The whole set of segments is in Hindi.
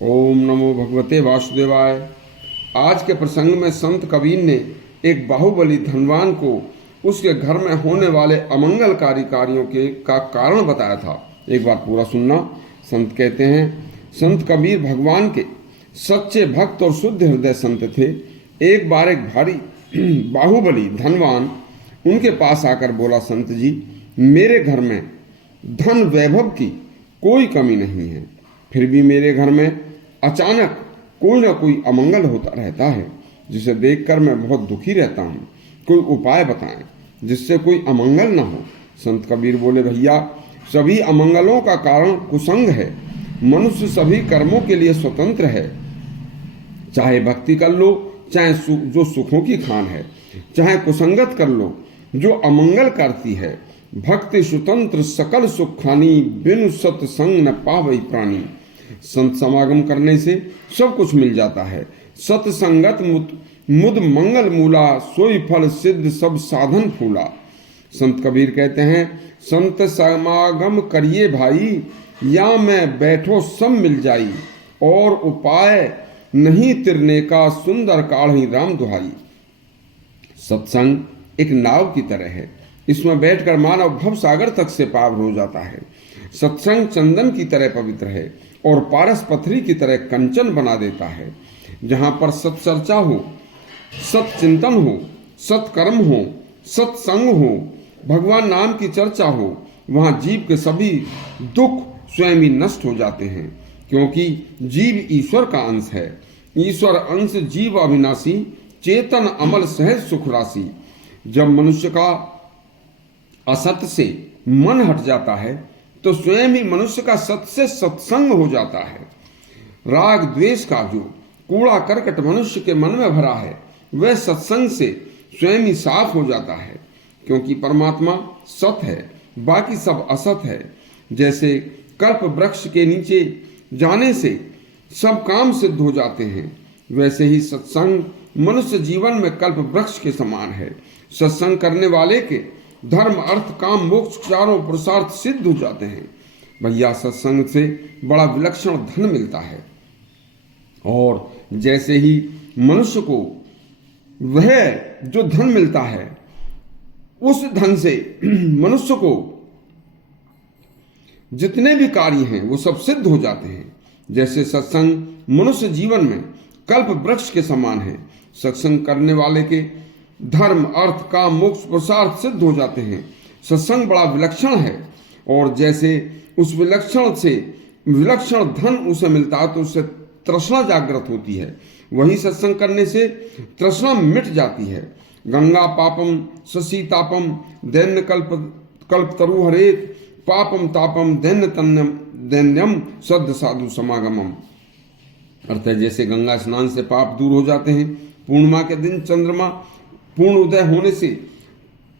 ओम नमो भगवते वासुदेवाय। आज के प्रसंग में संत कबीर ने एक बाहुबली धनवान को उसके घर में होने वाले अमंगलकारी कार्यों के का कारण बताया था। एक बार पूरा सुनना। संत कहते हैं, संत कबीर भगवान के सच्चे भक्त और शुद्ध हृदय संत थे। एक बार एक भारी बाहुबली धनवान उनके पास आकर बोला, संत जी, मेरे घर में धन वैभव की कोई कमी नहीं है, फिर भी मेरे घर में अचानक कोई ना कोई अमंगल होता रहता है, जिसे देखकर मैं बहुत दुखी रहता हूँ। कोई उपाय बताएं जिससे कोई अमंगल ना हो। संत कबीर बोले, भैया, सभी अमंगलों का कारण कुसंग है। मनुष्य सभी कर्मों के लिए स्वतंत्र है, चाहे भक्ति कर लो, चाहे जो सुखों की खान है, चाहे कुसंगत कर लो जो अमंगल करती है। भक्ति स्वतंत्र सकल सुख खानी, बिनु सत्संग न पावई प्राणी। संत समागम करने से सब कुछ मिल जाता है। सत्संगत मुद मंगल मूला, सोई फल सिद्ध सब साधन फूला। संत कबीर कहते हैं, संत समागम करिए भाई, या मैं बैठो सब मिल जाई। और उपाय नहीं तिरने का, सुंदर काढ़ी राम दुहाई। सत्संग एक नाव की तरह है, इसमें बैठकर मानव भव सागर तक से पार हो जाता है। सत्संग चंदन की तरह पवित्र है और पारस पथरी की तरह कंचन बना देता है। जहां पर सत्चर्चा हो, सत्चिंतन हो, सत्कर्म हो, सत्संग हो, भगवान नाम की चर्चा हो, वहां जीव के सभी दुख स्वयं ही नष्ट हो जाते हैं, क्योंकि जीव ईश्वर का अंश है। ईश्वर अंश जीव अविनाशी, चेतन अमल सहज सुख राशि। जब मनुष्य का असत से मन हट जाता है तो स्वयं ही मनुष्य का सत से सत्संग हो जाता है। राग द्वेष का जो कूड़ा करकट मनुष्य के मन में भरा है, वह सत्संग से स्वयं ही साफ हो जाता है, क्योंकि परमात्मा सत है, बाकी सब असत है। जैसे कल्प वृक्ष के नीचे जाने से सब काम सिद्ध हो जाते हैं, वैसे ही सत्संग मनुष्य जीवन में कल्प वृक्ष के समान है। सत्संग करने वाले के धर्म अर्थ काम मोक्ष चारों पुरुषार्थ सिद्ध हो जाते हैं। भैया, सत्संग से बड़ा विलक्षण धन मिलता है, और जैसे ही मनुष्य को वह जो धन मिलता है, उस धन से मनुष्य को जितने भी कार्य हैं वो सब सिद्ध हो जाते हैं। जैसे सत्संग मनुष्य जीवन में कल्प वृक्ष के समान है। सत्संग करने वाले के धर्म अर्थ काम मोक्ष पुरुषार्थ सिद्ध हो जाते हैं। सत्संग बड़ा विलक्षण है, और जैसे उस विलक्षण से विलक्षण धन उसे मिलता है तो उससे तृष्णा जागृत होती है। वही सत्संग करने से तृष्णा मिट जाती है। गंगा पापम शशि तापम दैन्य कल्प तरु हरेत, पापम तापम दैन्य तन्यम दैन्यम सद्ध साधु समागमम। अर्थ है, जैसे गंगा स्नान से पाप दूर हो जाते हैं, पूर्णिमा के दिन चंद्रमा पूर्ण उदय होने से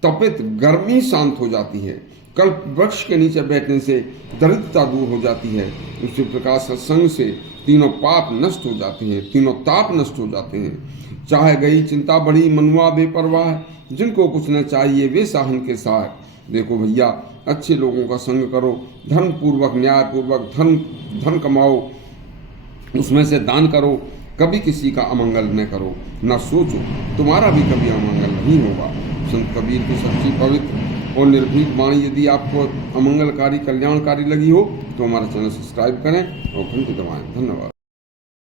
तपित गर्मी शांत हो जाती है, कल्प वृक्ष के नीचे बैठने से दरिद्रता दूर हो जाती है, उसी प्रकार सत्संग से तीनों पाप नष्ट हो जाते हैं, तीनों ताप नष्ट हो जाते हैं। चाहे गई चिंता बढ़ी, मनुआ बेपरवाह, जिनको कुछ न चाहिए वे साहन के सार। देखो भैया, अच्छे लोगों का संग करो, धर्म पूर्वक न्याय पूर्वक धन कमाओ, उसमें से दान करो, कभी किसी का अमंगल न करो, न सोचो तुम्हारा भी कभी अमंगल नहीं होगा। संत कबीर की सच्ची पवित्र और निर्भीक वाणी यदि आपको अमंगलकारी कल्याणकारी लगी हो तो हमारा चैनल सब्सक्राइब करें और घंटी दबाएं। धन्यवाद।